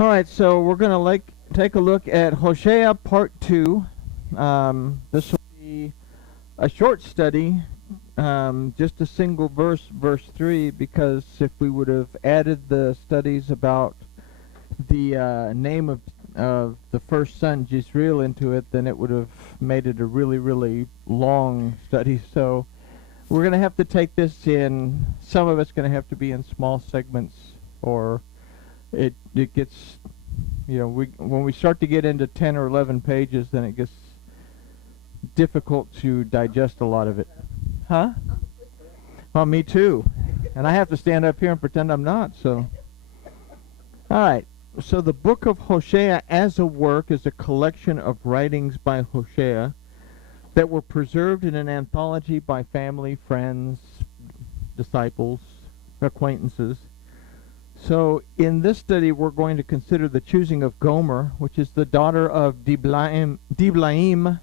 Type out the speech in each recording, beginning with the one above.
All right, so we're going to take a look at Hoshea Part 2. This will be a short study, just a single verse, verse 3, because if we would have added the studies about the name of the first son, Jezreel, into it, then it would have made it a really, really long study. So we're going to have to take this in, some of it's going to have to be in small segments, or it gets, when we start to get into 10 or 11 pages, then it gets difficult to digest a lot of it. Huh? Well, me too. And I have to stand up here and pretend I'm not, so. All right. So the book of Hoshea as a work is a collection of writings by Hoshea that were preserved in an anthology by family, friends, disciples, acquaintances. So in this study, we're going to consider the choosing of Gomer, which is the daughter of Diblaim,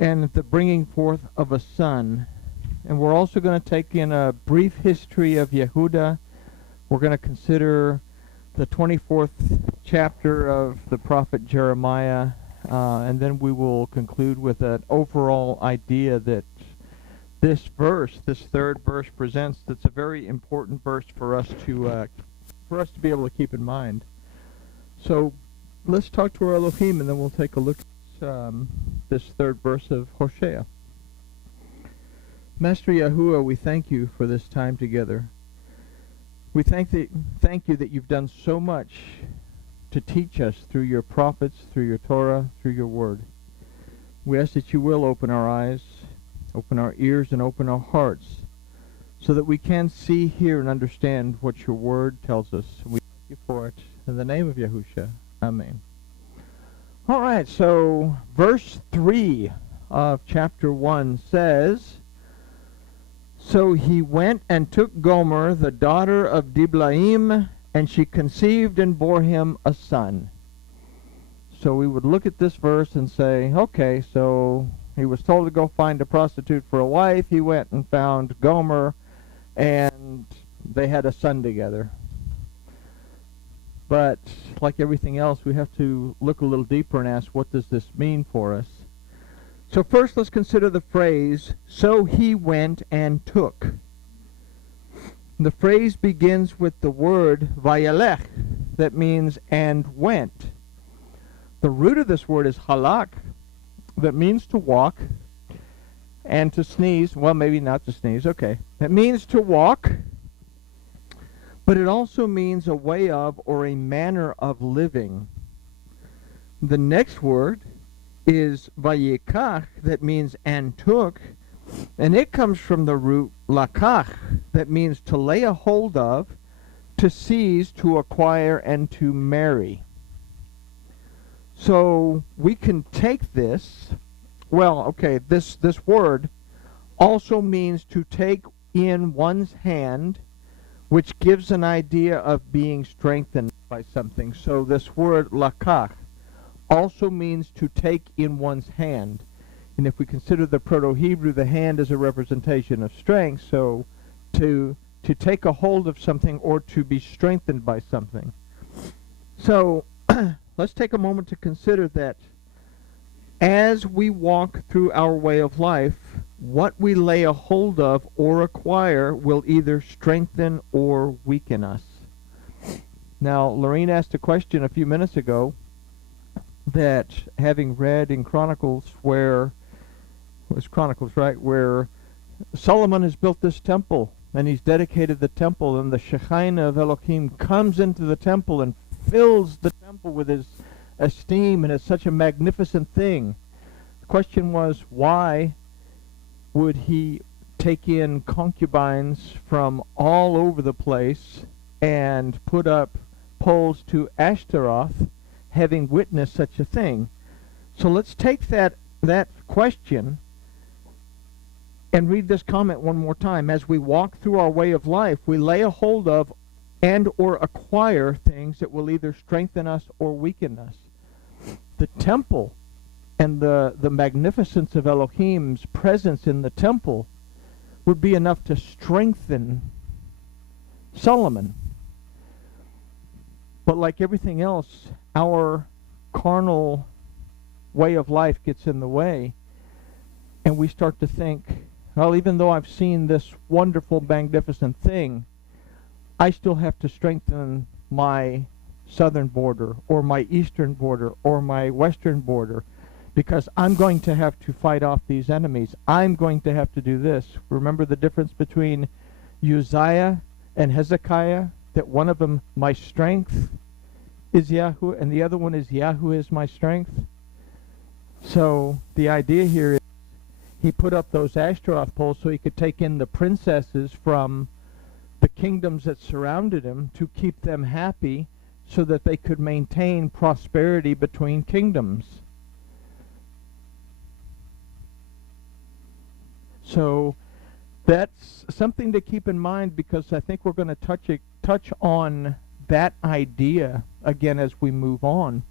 and the bringing forth of a son. And we're also going to take in a brief history of Yehuda. We're going to consider the 24th chapter of the prophet Jeremiah, and then we will conclude with an overall idea that this third verse presents. That's a very important verse for us to be able to keep in mind. So let's talk to our Elohim, and then we'll take a look at this third verse of Hoshea. Master Yahuwah, we thank you for this time together. We thank you that you've done so much to teach us through your prophets, through your Torah, through your word. We ask that you will open our eyes, open our ears, and open our hearts, so that we can see, hear, and understand what your word tells us. We thank you for it. In the name of Yahushua. Amen. All right, so verse 3 of chapter 1 says, "So he went and took Gomer, the daughter of Diblaim, and she conceived and bore him a son." So we would look at this verse and say, okay, so he was told to go find a prostitute for a wife. He went and found Gomer, and they had a son together. But like everything else, we have to look a little deeper and ask, what does this mean for us? So first, let's consider the phrase, "so he went and took." The phrase begins with the word vayelech, that means and went. The root of this word is halak, that means to walk, and to sneeze, well, maybe not to sneeze, okay. It means to walk, but it also means a way of or a manner of living. The next word is vayikach, that means and took, and it comes from the root lakach, that means to lay a hold of, to seize, to acquire, and to marry. So we can take this, this word also means to take in one's hand, which gives an idea of being strengthened by something. So this word lakach also means to take in one's hand. And if we consider the Proto-Hebrew, the hand is a representation of strength, so to take a hold of something or to be strengthened by something. So let's take a moment to consider that as we walk through our way of life, what we lay a hold of or acquire will either strengthen or weaken us. Now, Lorraine asked a question a few minutes ago that, having read in Chronicles where Solomon has built this temple, and he's dedicated the temple, and the Shekinah of Elohim comes into the temple and fills the temple with his esteem, and it's such a magnificent thing. The question was, why would he take in concubines from all over the place and put up poles to Ashtaroth, having witnessed such a thing? So let's take that question and read this comment one more time. As we walk through our way of life, we lay a hold of and or acquire things that will either strengthen us or weaken us. The temple and the magnificence of Elohim's presence in the temple would be enough to strengthen Solomon. But like everything else, our carnal way of life gets in the way, and we start to think, well, even though I've seen this wonderful, magnificent thing, I still have to strengthen my southern border, or my eastern border, or my western border, because I'm going to have to fight off these enemies. I'm going to have to do this. Remember the difference between Uzziah and Hezekiah? That one of them, my strength is Yahweh, and the other one is Yahweh is my strength. So the idea here is he put up those Ashtaroth poles so he could take in the princesses from the kingdoms that surrounded him to keep them happy so that they could maintain prosperity between kingdoms. So that's something to keep in mind, because I think we're going to touch on that idea again as we move on.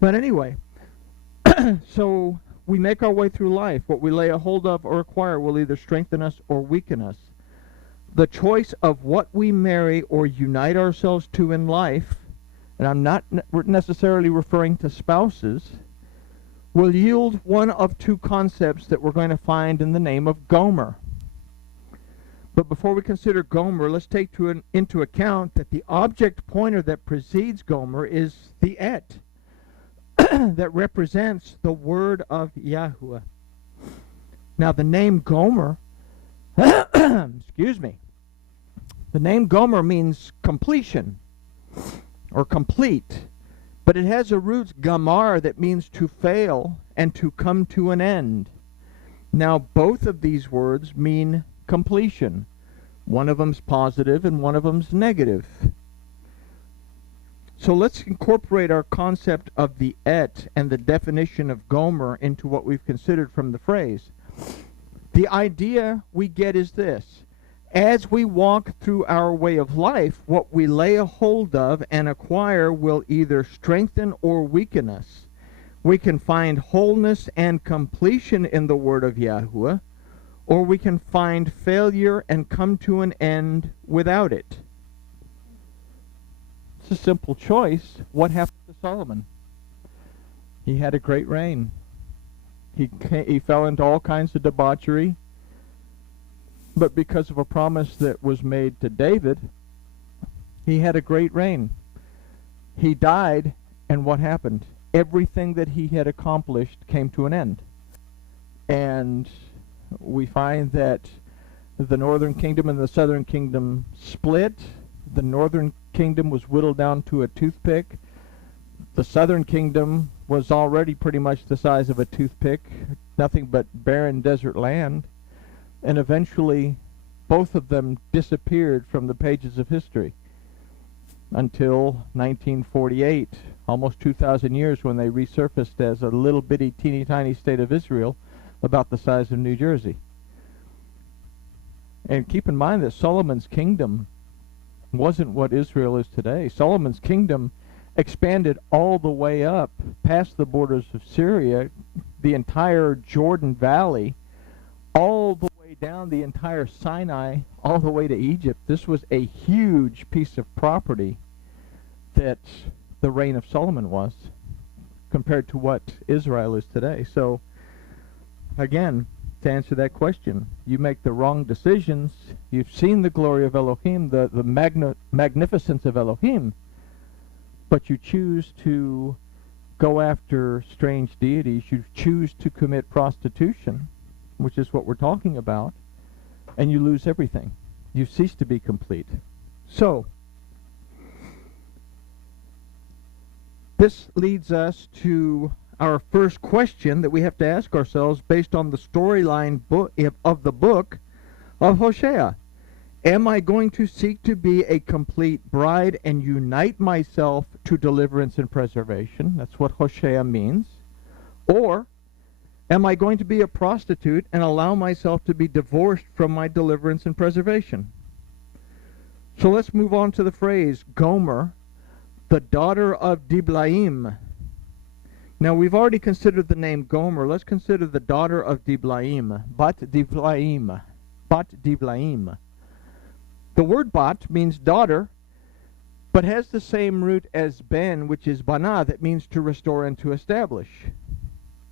But anyway, so we make our way through life. What we lay a hold of or acquire will either strengthen us or weaken us. The choice of what we marry or unite ourselves to in life, and I'm not necessarily referring to spouses, will yield one of two concepts that we're going to find in the name of Gomer. But before we consider Gomer, let's take into account that the object pointer that precedes Gomer is the et, that represents the word of Yahweh. Now the name Gomer, excuse me, the name Gomer means completion or complete, but it has a root gamar that means to fail and to come to an end. Now both of these words mean completion. One of them's positive and one of them's negative. So let's incorporate our concept of the et and the definition of Gomer into what we've considered from the phrase. The idea we get is this: as we walk through our way of life, what we lay a hold of and acquire will either strengthen or weaken us. We can find wholeness and completion in the word of Yahweh, or we can find failure and come to an end without it. It's a simple choice. What happened to Solomon? He had a great reign. He fell into all kinds of debauchery, but because of a promise that was made to David, he had a great reign. He died, and what happened? Everything that he had accomplished came to an end. And we find that the northern kingdom and the southern kingdom split. The northern kingdom was whittled down to a toothpick. The southern kingdom was already pretty much the size of a toothpick, nothing but barren desert land. And eventually, both of them disappeared from the pages of history until 1948, almost 2,000 years, when they resurfaced as a little bitty teeny tiny state of Israel about the size of New Jersey. And keep in mind that Solomon's kingdom wasn't what Israel is today. Solomon's kingdom expanded all the way up past the borders of Syria, the entire Jordan Valley, all the way down the entire Sinai, all the way to Egypt. This was a huge piece of property that the reign of Solomon was, compared to what Israel is today. So, again, to answer that question, you make the wrong decisions. You've seen the glory of Elohim, the magnificence of Elohim, but you choose to go after strange deities. You choose to commit prostitution, which is what we're talking about, and you lose everything. You cease to be complete. So, this leads us to our first question that we have to ask ourselves based on the storyline of the book of Hoshea. Am I going to seek to be a complete bride and unite myself to deliverance and preservation? That's what Hoshea means. Or am I going to be a prostitute and allow myself to be divorced from my deliverance and preservation? So let's move on to the phrase Gomer, the daughter of Diblaim. Now, we've already considered the name Gomer. Let's consider the daughter of Diblaim, Bat Diblaim. Bat Diblaim. The word bat means daughter, but has the same root as ben, which is bana, that means to restore and to establish.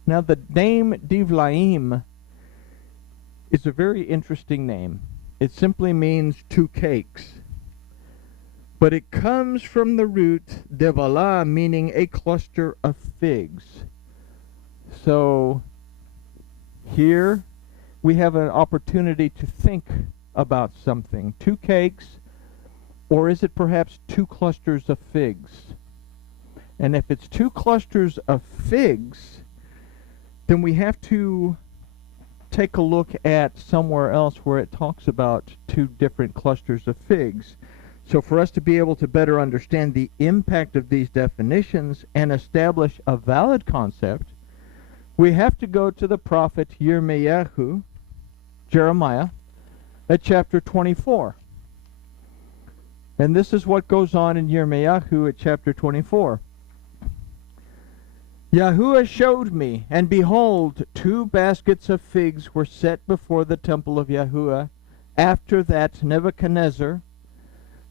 Now the name Divlaim is a very interesting name. It simply means two cakes. But it comes from the root devala, meaning a cluster of figs. So here we have an opportunity to think about something. Two cakes, or is it perhaps two clusters of figs? And if it's two clusters of figs, then we have to take a look at somewhere else where it talks about two different clusters of figs. So for us to be able to better understand the impact of these definitions and establish a valid concept, we have to go to the prophet Yirmiyahu, Jeremiah, at chapter 24. And this is what goes on in Yirmiyahu at chapter 24. Yahuwah showed me, and behold, 2 baskets of figs were set before the temple of Yahuwah, after that Nebuchadnezzar,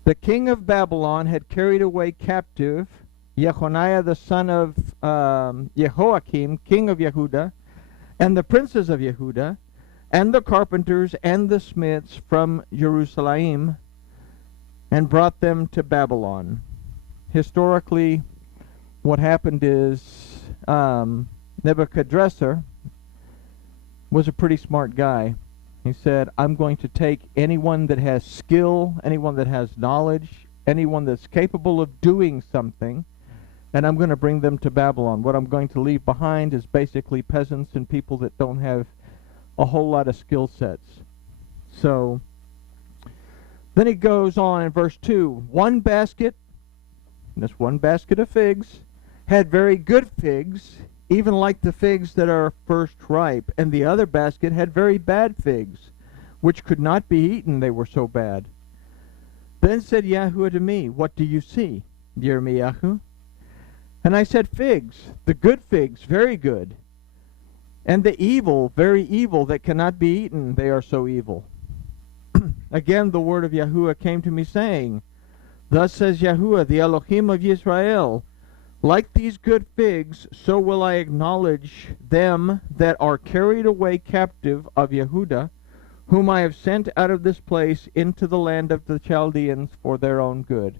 the king of Babylon, had carried away captive Jeconiah the son of Jehoiakim, king of Yehuda, and the princes of Yehuda, and the carpenters and the smiths from Jerusalem, and brought them to Babylon. Historically, what happened is Nebuchadnezzar was a pretty smart guy. He said, I'm going to take anyone that has skill, anyone that has knowledge, anyone that's capable of doing something, and I'm going to bring them to Babylon. What I'm going to leave behind is basically peasants and people that don't have a whole lot of skill sets. So then he goes on in verse 2, one basket, this one basket of figs, had very good figs, even like the figs that are first ripe, and the other basket had very bad figs, which could not be eaten, they were so bad. Then said Yahuwah to me, what do you see, Yirmiyahu? And I said, figs, the good figs, very good, and the evil, very evil, that cannot be eaten, they are so evil. Again the word of Yahuwah came to me, saying, thus says Yahuwah, the Elohim of Israel, like these good figs, so will I acknowledge them that are carried away captive of Yehuda, whom I have sent out of this place into the land of the Chaldeans for their own good.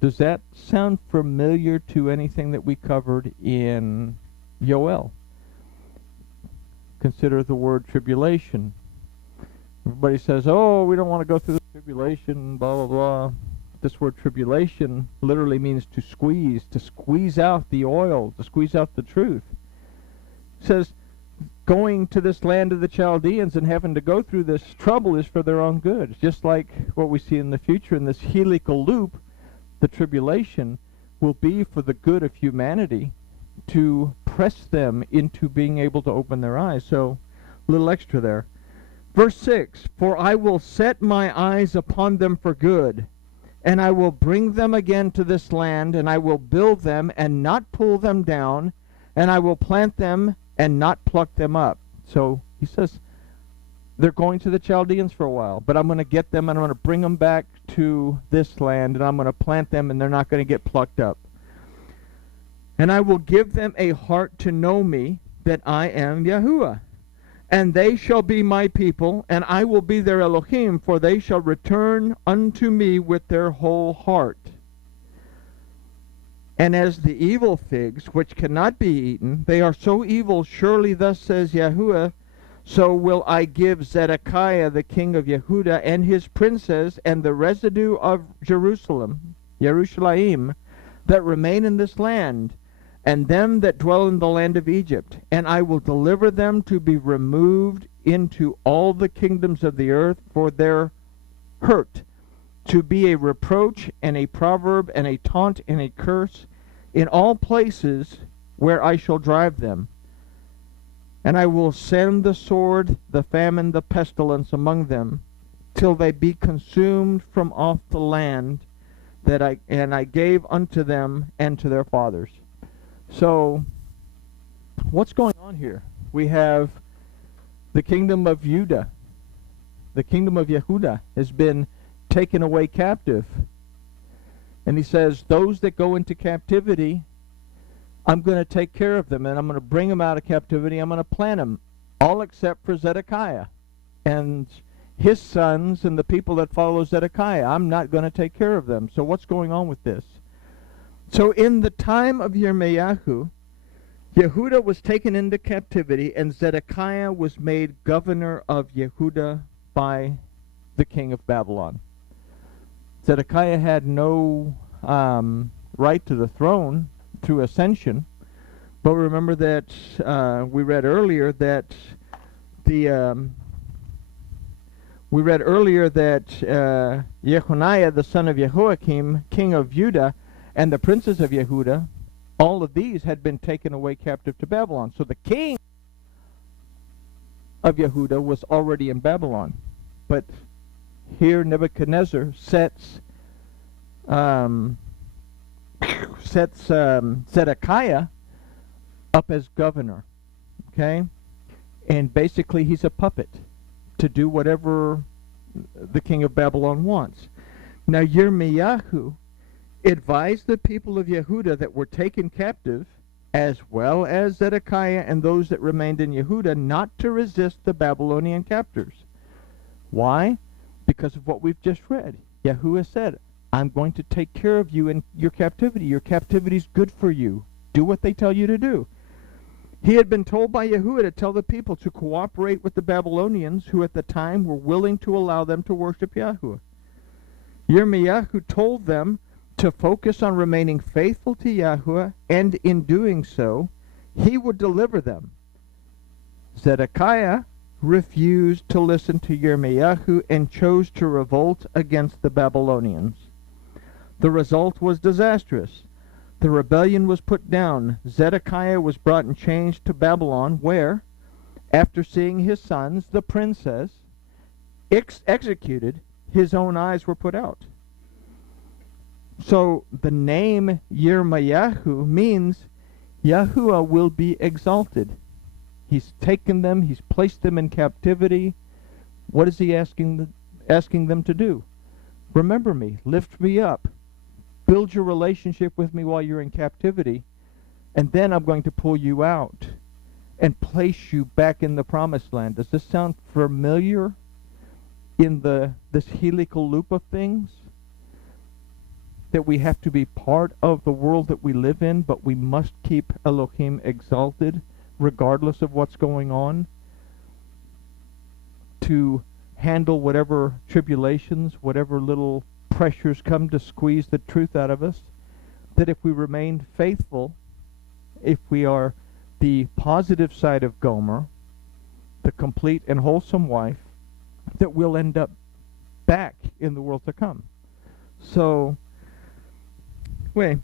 Does that sound familiar to anything that we covered in Yoel? Consider the word tribulation. Everybody says, oh, we don't want to go through the tribulation, blah, blah, blah. This word tribulation literally means to squeeze out the oil, to squeeze out the truth. It says, going to this land of the Chaldeans and having to go through this trouble is for their own good. Just like what we see in the future in this helical loop, the tribulation will be for the good of humanity to press them into being able to open their eyes. So, a little extra there. Verse 6, for I will set my eyes upon them for good, and I will bring them again to this land, and I will build them and not pull them down, and I will plant them and not pluck them up. So he says they're going to the Chaldeans for a while, but I'm going to get them and I'm going to bring them back to this land, and I'm going to plant them and they're not going to get plucked up. And I will give them a heart to know me, that I am Yahuwah. And they shall be my people, and I will be their Elohim, for they shall return unto me with their whole heart. And as the evil figs, which cannot be eaten, they are so evil, surely thus says Yahuwah, so will I give Zedekiah the king of Yehuda, and his princes, and the residue of Jerusalem, that remain in this land, and them that dwell in the land of Egypt, and I will deliver them to be removed into all the kingdoms of the earth for their hurt, to be a reproach and a proverb and a taunt and a curse in all places where I shall drive them. And I will send the sword, the famine, the pestilence among them, till they be consumed from off the land that I gave unto them and to their fathers. So, what's going on here? We have the kingdom of Judah. The kingdom of Yehuda has been taken away captive. And he says, those that go into captivity, I'm going to take care of them, and I'm going to bring them out of captivity. I'm going to plant them, all except for Zedekiah and his sons and the people that follow Zedekiah. I'm not going to take care of them. So what's going on with this? So in the time of Yirmiyahu, Yehuda was taken into captivity, and Zedekiah was made governor of Yehuda by the king of Babylon. Zedekiah had no right to the throne through ascension, but remember that we read earlier that Jeconiah, the son of Jehoiakim, king of Judah, and the princes of Yehuda, all of these had been taken away captive to Babylon. So the king of Yehuda was already in Babylon. But here Nebuchadnezzar sets Zedekiah up as governor. Okay? And basically he's a puppet to do whatever the king of Babylon wants. Now Yirmiyahu advised the people of Yehuda that were taken captive, as well as Zedekiah and those that remained in Yehuda, not to resist the Babylonian captors. Why? Because of what we've just read. Yahuwah said, I'm going to take care of you in your captivity. Your captivity is good for you. Do what they tell you to do. He had been told by Yahuwah to tell the people to cooperate with the Babylonians, who at the time were willing to allow them to worship Yahuwah. Yirmiyahu told them to focus on remaining faithful to Yahuwah, and in doing so, he would deliver them. Zedekiah refused to listen to Yirmiyahu and chose to revolt against the Babylonians. The result was disastrous. The rebellion was put down. Zedekiah was brought in chains to Babylon, where, after seeing his sons, the princess, executed, his own eyes were put out. So the name Yirmiyahu means Yahuwah will be exalted. He's taken them, he's placed them in captivity. What is he asking them to do? Remember me, lift me up, build your relationship with me while you're in captivity, and then I'm going to pull you out and place you back in the promised land. Does this sound familiar in this helical loop of things? That we have to be part of the world that we live in, but we must keep Elohim exalted regardless of what's going on, to handle whatever tribulations, whatever little pressures come to squeeze the truth out of us. That if we remain faithful, if we are the positive side of Gomer, the complete and wholesome wife, that we'll end up back in the world to come. So anyway,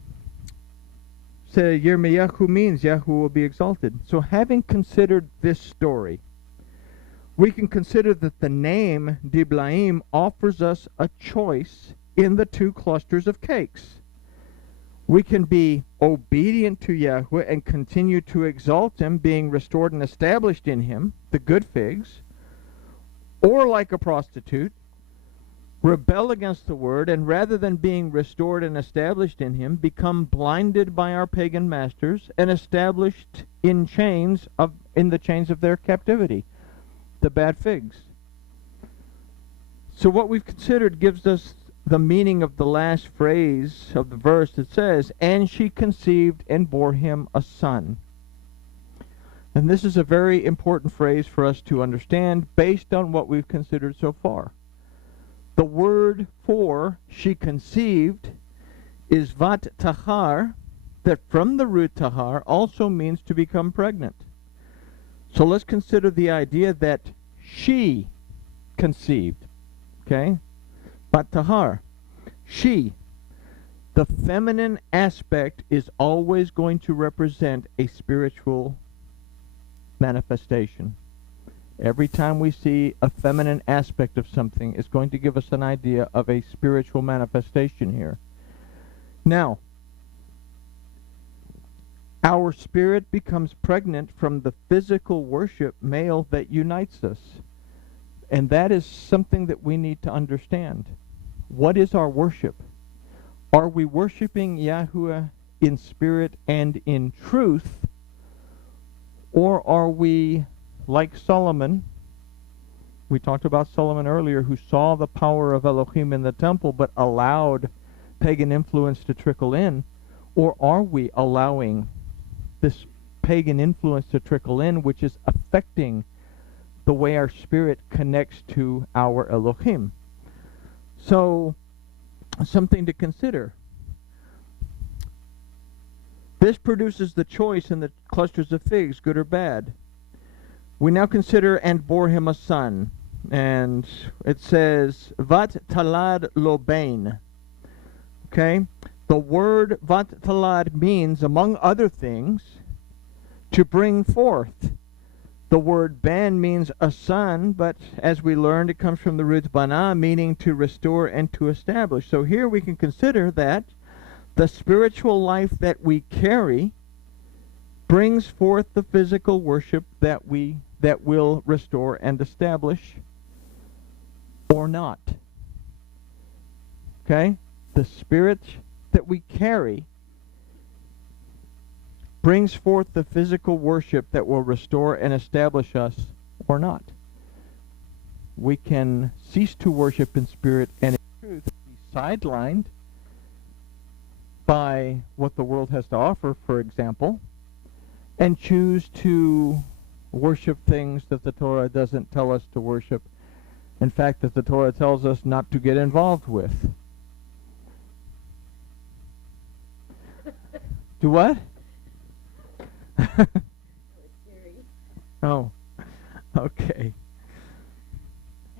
so Yirmiyahu means Yahuwah will be exalted. So having considered this story, we can consider that the name Diblaim offers us a choice in the two clusters of cakes. We can be obedient to Yahuwah and continue to exalt him, being restored and established in him, the good figs, or like a prostitute, rebel against the word, and rather than being restored and established in him, become blinded by our pagan masters and established in the chains of their captivity, the bad figs. So what we've considered gives us the meaning of the last phrase of the verse that says, and she conceived and bore him a son. And this is a very important phrase for us to understand based on what we've considered so far. The word for she conceived is vat tahar, that from the root tahar also means to become pregnant. So let's consider the idea that she conceived. Okay? Vat tahar. She. The feminine aspect is always going to represent a spiritual manifestation. Every time we see a feminine aspect of something, it's going to give us an idea of a spiritual manifestation here. Now, our spirit becomes pregnant from the physical worship male that unites us. And that is something that we need to understand. What is our worship? Are we worshiping Yahuwah in spirit and in truth, or are we like Solomon? We talked about Solomon earlier, who saw the power of Elohim in the temple but allowed pagan influence to trickle in. Or are we allowing this pagan influence to trickle in, which is affecting the way our spirit connects to our Elohim? So, something to consider. This produces the choice in the clusters of figs, good or bad. We now consider, and bore him a son. And it says, Vat talad lo bain. Okay? The word Vat talad means, among other things, to bring forth. The word ben means a son, but as we learned, it comes from the root bana, meaning to restore and to establish. So here we can consider that the spiritual life that we carry brings forth the physical worship that will restore and establish, or not. Okay? The spirit that we carry brings forth the physical worship that will restore and establish us, or not. We can cease to worship in spirit and in truth, be sidelined by what the world has to offer, for example, and choose to worship things that the Torah doesn't tell us to worship. In fact, that the Torah tells us not to get involved with. Do what? Oh, okay.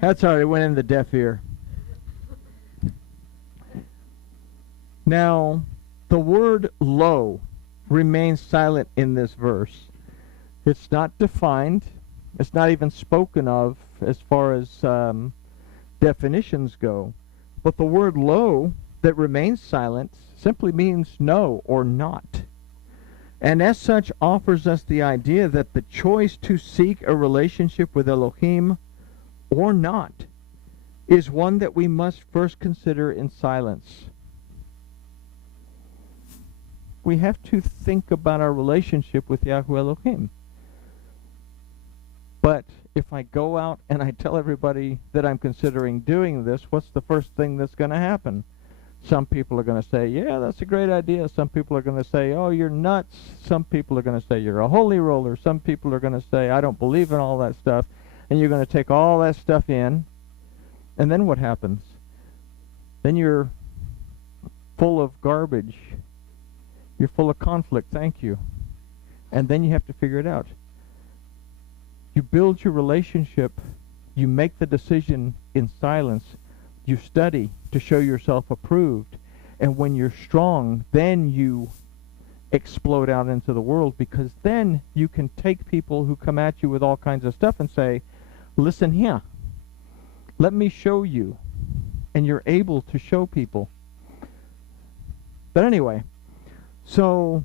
That's all right. It went in the deaf ear. Now, the word lo remains silent in this verse. It's not defined. It's not even spoken of as far as definitions go. But the word lo that remains silent simply means no or not. And as such offers us the idea that the choice to seek a relationship with Elohim or not is one that we must first consider in silence. We have to think about our relationship with Yahuwah Elohim. But if I go out and I tell everybody that I'm considering doing this, what's the first thing that's going to happen? Some people are going to say, yeah, that's a great idea. Some people are going to say, oh, you're nuts. Some people are going to say, you're a holy roller. Some people are going to say, I don't believe in all that stuff. And you're going to take all that stuff in. And then what happens? Then you're full of garbage. You're full of conflict. Thank you. And then you have to figure it out. You build your relationship. You make the decision in silence. You study to show yourself approved. And when you're strong, then you explode out into the world, because then you can take people who come at you with all kinds of stuff and say, listen here, let me show you. And you're able to show people. But anyway, so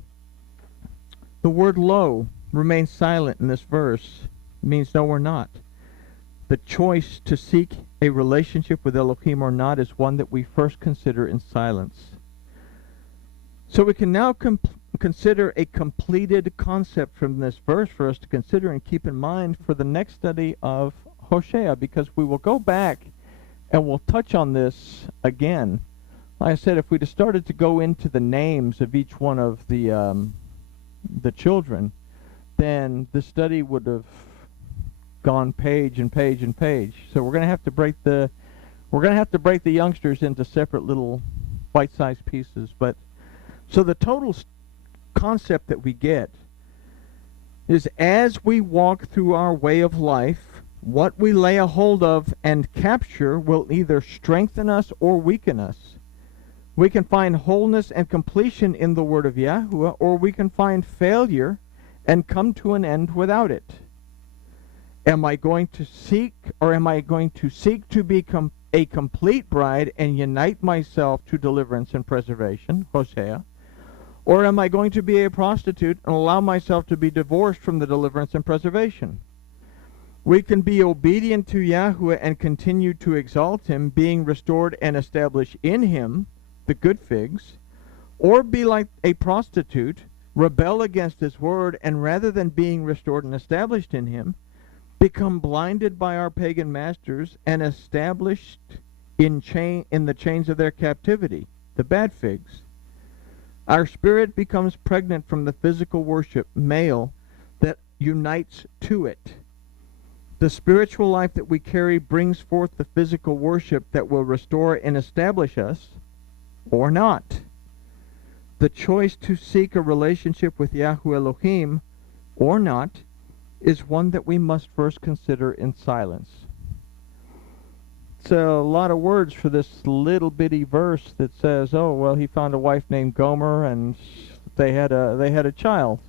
the word lo remains silent in this verse. It means no or not. The choice to seek a relationship with Elohim or not is one that we first consider in silence. So we can now consider a completed concept from this verse for us to consider and keep in mind for the next study of Hoshea, because we will go back and we'll touch on this again. Like I said, if we'd have started to go into the names of each one of the children, then the study would have gone page and page and page. So we're going to have to break the youngsters into separate little bite-sized pieces. But so the total concept that we get is, as we walk through our way of life, what we lay a hold of and capture will either strengthen us or weaken us. We can find wholeness and completion in the word of Yahuwah, or we can find failure and come to an end without it. Am I going to seek, or am I going to seek to become a complete bride and unite myself to deliverance and preservation, Hoshea? Or am I going to be a prostitute and allow myself to be divorced from the deliverance and preservation? We can be obedient to Yahuwah and continue to exalt Him, being restored and established in Him, the good figs, or be like a prostitute, rebel against his word, and rather than being restored and established in him, become blinded by our pagan masters and established in the chains of their captivity, the bad figs. Our spirit becomes pregnant from the physical worship, male, that unites to it. The spiritual life that we carry brings forth the physical worship that will restore and establish us, or not. The choice to seek a relationship with Yahweh Elohim, or not, is one that we must first consider in silence. It's a lot of words for this little bitty verse that says, oh, well, he found a wife named Gomer and they had a child.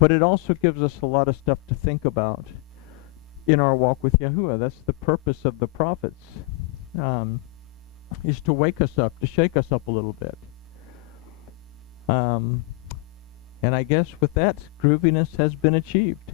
But it also gives us a lot of stuff to think about in our walk with Yahuwah. That's the purpose of the prophets, is to wake us up, to shake us up a little bit. And I guess with that, grooviness has been achieved.